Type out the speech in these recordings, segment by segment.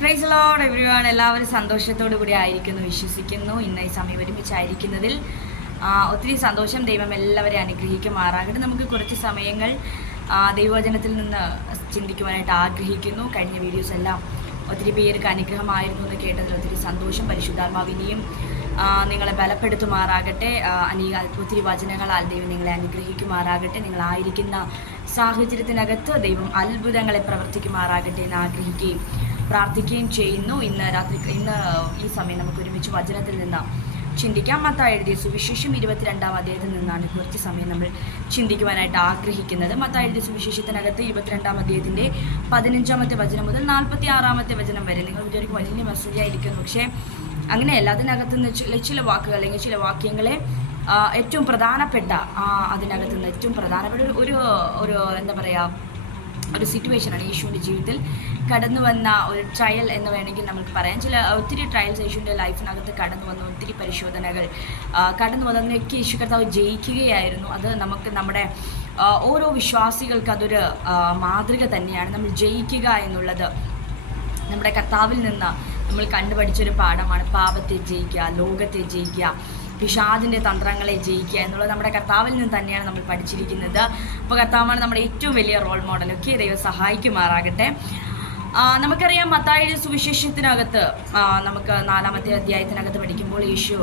Price load everyone എല്ലാവരും സന്തോഷത്തോടു കൂടി ആയിരിക്കുന്നു വിശ്വസിക്കുന്നു. ഇന്ന് ഈ സമയം ഒരുമിച്ചായിരിക്കുന്നതിൽ ഒത്തിരി സന്തോഷം ദൈവം എല്ലാവരെയും അനുഗ്രഹിക്കുമാറാകട്ടെ. നമുക്ക് കുറച്ച് സമയങ്ങൾ ദൈവവചനത്തിൽ നിന്ന് ചിന്തിക്കുവാനായിട്ട് ആഗ്രഹിക്കുന്നു. കഴിഞ്ഞ വീഡിയോസ് എല്ലാം ഒത്തിരി പേർക്ക് അനുഗ്രഹമായിരുന്നു എന്ന് കേട്ടതിൽ ഒത്തിരി സന്തോഷം. പരിശുദ്ധാത്മാവിനെയും നിങ്ങളെ ബലപ്പെടുത്തുമാറാകട്ടെ. അനേക ഒത്തിരി വചനങ്ങളാൽ ദൈവം നിങ്ങളെ അനുഗ്രഹിക്കുമാറാകട്ടെ. നിങ്ങളായിരിക്കുന്ന സാഹചര്യത്തിനകത്ത് ദൈവം അത്ഭുതങ്ങളെ പ്രവർത്തിക്കുമാറാകട്ടെ എന്ന് ആഗ്രഹിക്കുകയും പ്രാർത്ഥിക്കുകയും ചെയ്യുന്നു. ഇന്ന് രാത്രി ഇന്ന് ഈ സമയം നമുക്ക് ഒരുമിച്ച് വചനത്തിൽ നിന്ന് ചിന്തിക്കാം. മത്തായി എഴുതിയ സുവിശേഷം ഇരുപത്തിരണ്ടാം അധ്യായത്തിൽ നിന്നാണ് കുറച്ച് സമയം നമ്മൾ ചിന്തിക്കുവാനായിട്ട് ആഗ്രഹിക്കുന്നത്. മത്തായി എഴുതിയ സുവിശേഷത്തിനകത്ത് ഇരുപത്തിരണ്ടാം അധ്യായത്തിന്റെ പതിനഞ്ചാമത്തെ വചനം മുതൽ നാൽപ്പത്തി ആറാമത്തെ വചനം വരെ. നിങ്ങൾ വിചാരിക്കും വലിയ മെസ്സേജ് ആയിരിക്കുന്നു പക്ഷേ അങ്ങനെയല്ല അതിനകത്ത് നിന്ന് ചില വാക്കുകൾ അല്ലെങ്കിൽ ചില വാക്യങ്ങളെ ഏറ്റവും പ്രധാനപ്പെട്ട അതിനകത്ത് നിന്ന് ഏറ്റവും പ്രധാനപ്പെട്ട ഒരു ഒരു എന്താ പറയുക ഒരു സിറ്റുവേഷനാണ് യേശുവിന്റെ ജീവിതത്തിൽ കടന്നു വന്ന ഒരു ട്രയൽ എന്ന് വേണമെങ്കിൽ നമുക്ക് പറയാം. ചില ഒത്തിരി ട്രയൽസ് യേശുവിന്റെ ലൈഫിനകത്ത് കടന്നു വന്ന ഒത്തിരി പരിശോധനകൾ കടന്നു വന്നതിനൊക്കെ യേശു കർത്താവ് ജയിക്കുകയായിരുന്നു. അത് നമുക്ക് നമ്മുടെ ഓരോ വിശ്വാസികൾക്ക് അതൊരു മാതൃക തന്നെയാണ്. നമ്മൾ ജയിക്കുക എന്നുള്ളത് നമ്മുടെ കർത്താവിൽ നിന്ന് നമ്മൾ കണ്ടുപഠിച്ചൊരു പാഠമാണ്. പാപത്തെ ജയിക്കുക ലോകത്തെ ജയിക്കുക. പിശാദിന്റെ തന്ത്രങ്ങളെ ജയിക്കുക എന്നുള്ളത് നമ്മുടെ കർത്താവിൽ നിന്ന് തന്നെയാണ് നമ്മൾ പഠിച്ചിരിക്കുന്നത്. അപ്പോൾ കർത്താവാണ് നമ്മുടെ ഏറ്റവും വലിയ റോൾ മോഡൽ ഒക്കെ ദൈവം സഹായിക്കുമാറാകട്ടെ. നമുക്കറിയാം മത്തായ സുവിശേഷത്തിനകത്ത് നമുക്ക് നാലാമത്തെ അധ്യായത്തിനകത്ത് പഠിക്കുമ്പോൾ യേശു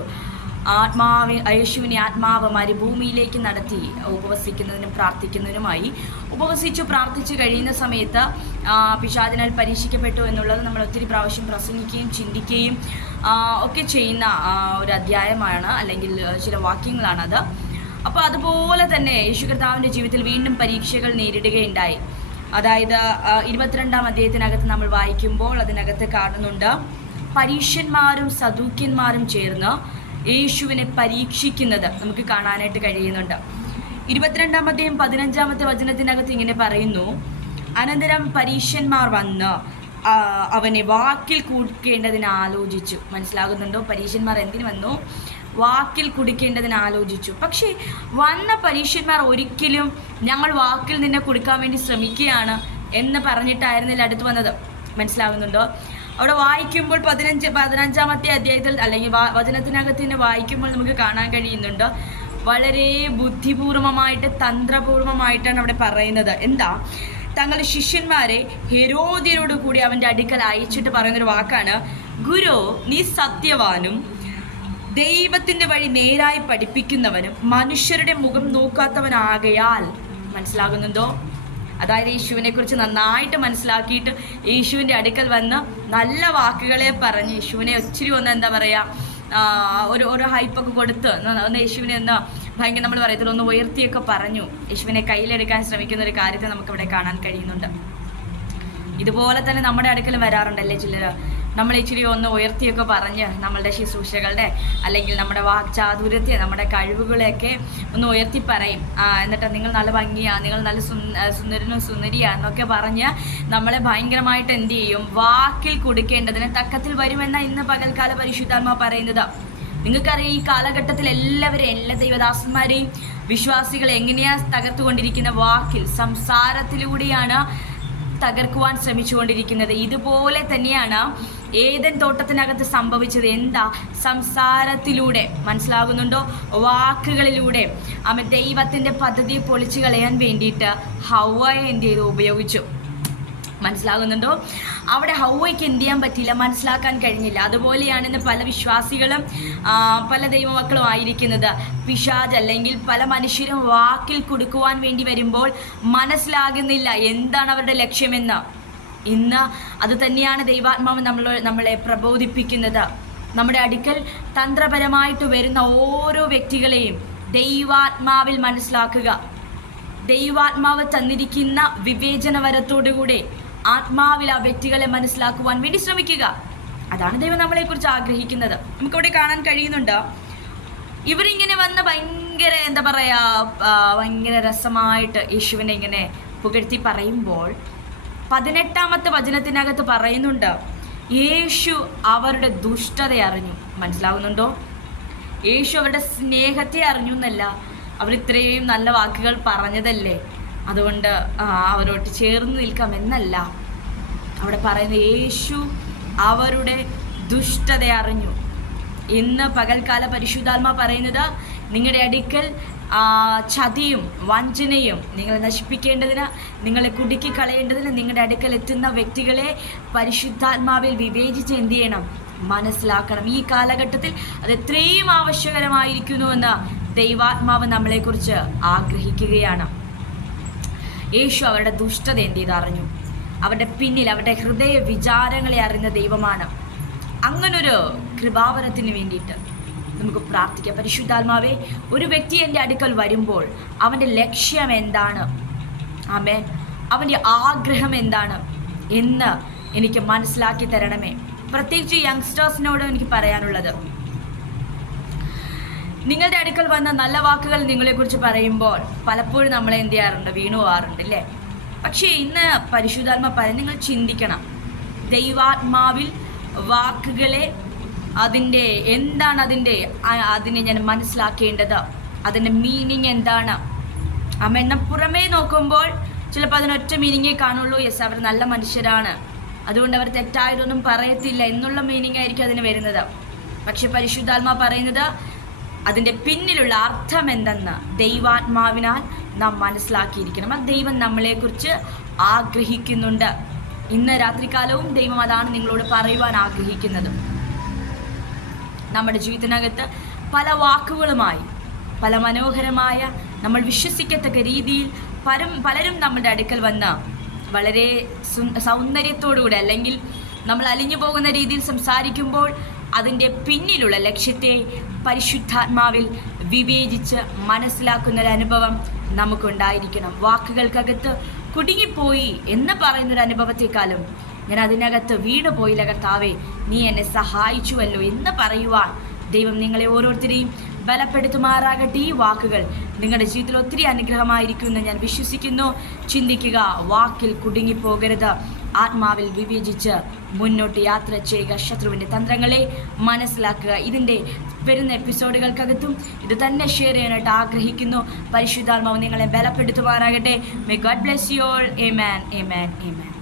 ആത്മാവി യേശുവിനെ ആത്മാവ് മരുഭൂമിയിലേക്ക് നടത്തി ഉപവസിക്കുന്നതിനും പ്രാർത്ഥിക്കുന്നതിനുമായി ഉപവസിച്ചു പ്രാർത്ഥിച്ചു കഴിയുന്ന സമയത്ത് പിശാദിനാൽ പരീക്ഷിക്കപ്പെട്ടു എന്നുള്ളത് നമ്മൾ ഒത്തിരി പ്രാവശ്യം പ്രസംഗിക്കുകയും ചിന്തിക്കുകയും ഒക്കെ ചെയ്യുന്ന ഒരു അധ്യായമാണ് അല്ലെങ്കിൽ ചില വാക്യങ്ങളാണത്. അപ്പോൾ അതുപോലെ തന്നെ യേശു കർത്താവിന്റെ ജീവിതത്തിൽ വീണ്ടും പരീക്ഷകൾ നേരിടുകയുണ്ടായി. അതായത് ഇരുപത്തിരണ്ടാം അധ്യായത്തിനകത്ത് നമ്മൾ വായിക്കുമ്പോൾ അതിനകത്ത് കാണുന്നുണ്ട് പരീക്ഷന്മാരും സദൂക്യന്മാരും ചേർന്ന് യേശുവിനെ പരീക്ഷിക്കുന്നത് നമുക്ക് കാണാനായിട്ട് കഴിയുന്നുണ്ട്. ഇരുപത്തിരണ്ടാമത്തെയും പതിനഞ്ചാമത്തെ വചനത്തിനകത്ത് ഇങ്ങനെ പറയുന്നു അനന്തരം പരീക്ഷന്മാർ വന്ന് അവനെ വാക്കിൽ കുടിക്കേണ്ടതിന് ആലോചിച്ചു. മനസ്സിലാകുന്നുണ്ടോ? പരീക്ഷന്മാർ എന്തിനു വന്നു? വാക്കിൽ കുടിക്കേണ്ടതിന് ആലോചിച്ചു. പക്ഷേ വന്ന പരീക്ഷന്മാർ ഒരിക്കലും ഞങ്ങൾ വാക്കിൽ നിന്നെ കൊടുക്കാൻ വേണ്ടി ശ്രമിക്കുകയാണ് എന്ന് പറഞ്ഞിട്ടായിരുന്നില്ല അടുത്ത് വന്നത്. മനസ്സിലാകുന്നുണ്ടോ? അവിടെ വായിക്കുമ്പോൾ പതിനഞ്ച് പതിനഞ്ചാമത്തെ അധ്യായത്തിൽ അല്ലെങ്കിൽ വചനത്തിനകത്ത് തന്നെ വായിക്കുമ്പോൾ നമുക്ക് കാണാൻ കഴിയുന്നുണ്ട്. വളരെ ബുദ്ധിപൂർവമായിട്ട് തന്ത്രപൂർവമായിട്ടാണ് അവിടെ പറയുന്നത്. എന്താ? തങ്ങളുടെ ശിഷ്യന്മാരെ ഹെരോദിയോട് കൂടി അവന്റെ അടുക്കൽ അയച്ചിട്ട് പറയുന്നൊരു വാക്കാണ്. ഗുരു നീ സത്യവാനും ദൈവത്തിന്റെ വഴി നേരായി പഠിപ്പിക്കുന്നവനും മനുഷ്യരുടെ മുഖം നോക്കാത്തവനാകയാൽ. മനസ്സിലാകുന്നുണ്ടോ? അതായത് യേശുവിനെ കുറിച്ച് നന്നായിട്ട് മനസ്സിലാക്കിയിട്ട് യേശുവിന്റെ അടുക്കൽ വന്ന് നല്ല വാക്കുകളെ പറഞ്ഞ് യേശുവിനെ ഒത്തിരി ഒന്ന് എന്താ പറയുക ഒരു ഒരു ഹൈപ്പൊക്കെ കൊടുത്ത് ഒന്ന് യേശുവിനെ ഒന്ന് ഭയങ്കര നമ്മൾ പറയത്തില്ല ഒന്ന് ഉയർത്തിയൊക്കെ പറഞ്ഞു. യേശുവിനെ കയ്യിലെടുക്കാൻ ശ്രമിക്കുന്ന ഒരു കാര്യത്തെ നമുക്കിവിടെ കാണാൻ കഴിയുന്നുണ്ട്. ഇതുപോലെ തന്നെ നമ്മുടെ അടുക്കൽ വരാറുണ്ടല്ലേ ചിലർ നമ്മൾ ഇച്ചിരി ഒന്ന് ഉയർത്തിയൊക്കെ പറഞ്ഞ് നമ്മളുടെ ശുശ്രൂഷകളുടെ അല്ലെങ്കിൽ നമ്മുടെ വാക്ചാതുര്യത്തെ നമ്മുടെ കഴിവുകളെയൊക്കെ ഒന്ന് ഉയർത്തി പറയും. എന്നിട്ട് നിങ്ങൾ നല്ല ഭംഗിയാണ് നിങ്ങൾ നല്ല സുന്ദരനും സുന്ദരിയാന്നൊക്കെ പറഞ്ഞ് നമ്മളെ ഭയങ്കരമായിട്ട് എന്ത് ചെയ്യും? വാക്കിൽ കൊടുക്കേണ്ടതിന് തക്കത്തിൽ വരുമെന്ന ഇന്ന് പകൽക്കാല പരിശുദ്ധാത്മ പറയുന്നത്. നിങ്ങൾക്കറിയാം ഈ കാലഘട്ടത്തിൽ എല്ലാവരും എല്ലാ ദൈവദാസന്മാരെയും വിശ്വാസികളെ എങ്ങനെയാ തകർത്തുകൊണ്ടിരിക്കുന്ന വാക്കിൽ സംസാരത്തിലൂടെയാണ് തകർക്കുവാൻ ശ്രമിച്ചുകൊണ്ടിരിക്കുന്നത്. ഇതുപോലെ തന്നെയാണ് ഏതൻ തോട്ടത്തിനകത്ത് സംഭവിച്ചത്. എന്താ? സംസാരത്തിലൂടെ. മനസ്സിലാകുന്നുണ്ടോ? വാക്കുകളിലൂടെ. അവൻ ദൈവത്തിന്റെ പദ്ധതി പൊളിച്ചു കളയാൻ വേണ്ടിയിട്ട് ഹൗവ എന്ത് ചെയ്തു? ഉപയോഗിച്ചു. മനസ്സിലാകുന്നുണ്ടോ? അവിടെ ഹൗവയ്ക്ക് എന്ത് ചെയ്യാൻ പറ്റിയില്ല മനസ്സിലാക്കാൻ കഴിഞ്ഞില്ല. അതുപോലെയാണ് ഇന്ന് പല വിശ്വാസികളും പല ദൈവമക്കളും ആയിരിക്കുന്നത്. പിശാജ് അല്ലെങ്കിൽ പല മനുഷ്യരും വാക്കിൽ കൊടുക്കുവാൻ വേണ്ടി വരുമ്പോൾ മനസ്സിലാകുന്നില്ല എന്താണ് അവരുടെ ലക്ഷ്യമെന്ന്. ഇന്ന് അത് തന്നെയാണ് ദൈവാത്മാവ് നമ്മൾ നമ്മളെ പ്രബോധിപ്പിക്കുന്നത്. നമ്മുടെ അടുക്കൽ തന്ത്രപരമായിട്ട് വരുന്ന ഓരോ വ്യക്തികളെയും ദൈവാത്മാവിൽ മനസ്സിലാക്കുക. ദൈവാത്മാവ് തന്നിരിക്കുന്ന വിവേചനവരത്തോടുകൂടെ ആത്മാവിൽ ആ വ്യക്തികളെ മനസ്സിലാക്കുവാൻ വേണ്ടി ശ്രമിക്കുക. അതാണ് ദൈവം നമ്മളെക്കുറിച്ച് ആഗ്രഹിക്കുന്നത്. നമുക്കവിടെ കാണാൻ കഴിയുന്നുണ്ട്. ഇവരിങ്ങനെ വന്ന് ഭയങ്കര എന്താ പറയാ ഭയങ്കര രസമായിട്ട് യേശുവിനെ ഇങ്ങനെ പുകഴ്ത്തി പറയുമ്പോൾ പതിനെട്ടാമത്തെ വചനത്തിനകത്ത് പറയുന്നുണ്ട് യേശു അവരുടെ ദുഷ്ടത അറിഞ്ഞു. മനസ്സിലാവുന്നുണ്ടോ? യേശു അവരുടെ സ്നേഹത്തെ അറിഞ്ഞു എന്നല്ല അവർ ഇത്രയും നല്ല വാക്കുകൾ പറഞ്ഞതല്ലേ? അതുകൊണ്ട് അവരോട് ചേർന്ന് നിൽക്കാം എന്നല്ല. അവിടെ പറയുന്ന യേശു അവരുടെ ദുഷ്ടത അറിഞ്ഞു. ഇന്ന് പകൽക്കാല പരിശുദ്ധാത്മ പറയുന്നത് നിങ്ങളുടെ അടുക്കൽ ചതിയും വഞ്ചനയും നിങ്ങളെ നശിപ്പിക്കേണ്ടതിന് നിങ്ങളെ കുടുക്കി കളയേണ്ടതിന് നിങ്ങളുടെ അടുക്കൽ എത്തുന്ന വ്യക്തികളെ പരിശുദ്ധാത്മാവിൽ വിവേചിച്ച് എന്ത് ചെയ്യണം? മനസ്സിലാക്കണം. ഈ കാലഘട്ടത്തിൽ അത് എത്രയും ആവശ്യകരമായിരിക്കുന്നുവെന്ന് ദൈവാത്മാവ് നമ്മളെക്കുറിച്ച് ആഗ്രഹിക്കുകയാണ്. യേശു അവരുടെ ദുഷ്ടത എന്ത് ചെയ്ത് അറിഞ്ഞു. അവരുടെ പിന്നിൽ അവരുടെ ഹൃദയ വിചാരങ്ങളെ അറിയുന്ന ദൈവമാണ് അങ്ങനൊരു കൃപാവരത്തിന് വേണ്ടിയിട്ട് നമുക്ക് പ്രാർത്ഥിക്കാം. പരിശുദ്ധാത്മാവേ ഒരു വ്യക്തി എന്റെ അടുക്കൽ വരുമ്പോൾ അവന്റെ ലക്ഷ്യം എന്താണ്? ആമേ അവന്റെ ആഗ്രഹം എന്താണ് എന്ന് എനിക്ക് മനസ്സിലാക്കി തരണമേ. പ്രത്യേകിച്ച് യങ്സ്റ്റേഴ്സിനോട് എനിക്ക് പറയാനുള്ളത് നിങ്ങളുടെ അടുക്കൽ വന്ന നല്ല വാക്കുകൾ നിങ്ങളെക്കുറിച്ച് പറയുമ്പോൾ പലപ്പോഴും നമ്മളെ എന്ത് ചെയ്യാറുണ്ട്? വീണു പോകാറുണ്ട് അല്ലേ പക്ഷേ ഇന്ന് പരിശുദ്ധാത്മ പറ നിങ്ങൾ ചിന്തിക്കണം. ദൈവാത്മാവിൽ വാക്കുകളെ അതിന്റെ എന്താണ് അതിന്റെ അതിനെ ഞാൻ മനസ്സിലാക്കേണ്ടത്? അതിന്റെ മീനിങ് എന്താണ്? അമ്മ പുറമേ നോക്കുമ്പോൾ ചിലപ്പോൾ അതിനൊറ്റ മീനിങ്ങേ കാണുള്ളൂ. യെസ് അവർ നല്ല മനുഷ്യരാണ്. അതുകൊണ്ട് അവർ തെറ്റായതൊന്നും പറയത്തില്ല. എന്നുള്ള മീനിങ് ആയിരിക്കും അതിന് വരുന്നത്. പക്ഷെ പരിശുദ്ധാത്മാ പറയുന്നത് അതിന്റെ പിന്നിലുള്ള അർത്ഥം എന്തെന്ന് ദൈവാത്മാവിനാൽ നാം മനസ്സിലാക്കിയിരിക്കണം. ആ ദൈവം നമ്മളെക്കുറിച്ച് ആഗ്രഹിക്കുന്നുണ്ട്. ഇന്ന് രാത്രികാലവും ദൈവം അതാണ് നിങ്ങളോട് പറയുവാൻ ആഗ്രഹിക്കുന്നത്. നമ്മുടെ ജീവിതത്തിനകത്ത് പല വാക്കുകളുമായി പല മനോഹരമായ നമ്മൾ വിശ്വസിക്കത്തക്ക രീതിയിൽ പരം പലരും നമ്മുടെ അടുക്കൽ വന്ന് വളരെ സൗന്ദര്യത്തോടുകൂടി അല്ലെങ്കിൽ നമ്മൾ അലിഞ്ഞു പോകുന്ന രീതിയിൽ സംസാരിക്കുമ്പോൾ അതിന്റെ പിന്നിലുള്ള ലക്ഷ്യത്തെ പരിശുദ്ധാത്മാവിൽ വിവേചിച്ച് മനസ്സിലാക്കുന്ന ഒരു അനുഭവം നമുക്കുണ്ടായിരിക്കണം. വാക്കുകൾക്കകത്ത് കുടുങ്ങിപ്പോയി എന്ന് പറയുന്നൊരു അനുഭവത്തെക്കാളും ഞാൻ അതിനകത്ത് വീണ് പോയില്ല കർത്താവേ നീ എന്നെ സഹായിച്ചുവല്ലോ എന്ന് പറയുവാൻ ദൈവം നിങ്ങളെ ഓരോരുത്തരെയും ബലപ്പെടുത്തുമാറാകട്ടെ. ഈ വാക്കുകൾ നിങ്ങളുടെ ജീവിതത്തിൽ ഒത്തിരി അനുഗ്രഹമായിരിക്കുമെന്ന് ഞാൻ വിശ്വസിക്കുന്നു. ചിന്തിക്കുക വാക്കിൽ കുടുങ്ങിപ്പോകരുത്. ആത്മാവിൽ വിവേചിച്ച് മുന്നോട്ട് യാത്ര ചെയ്യുക ശത്രുവിന്റെ തന്ത്രങ്ങളെ മനസ്സിലാക്കുക. ഇതിന്റെ വരുന്ന എപ്പിസോഡുകൾക്കകത്തും ഇത് തന്നെ ഷെയർ ചെയ്യാനായിട്ട് ആഗ്രഹിക്കുന്നു. പരിശുദ്ധാത്മാവ് നിങ്ങളെ ബലപ്പെടുത്തുമാറാകട്ടെ. May God bless you all amen amen amen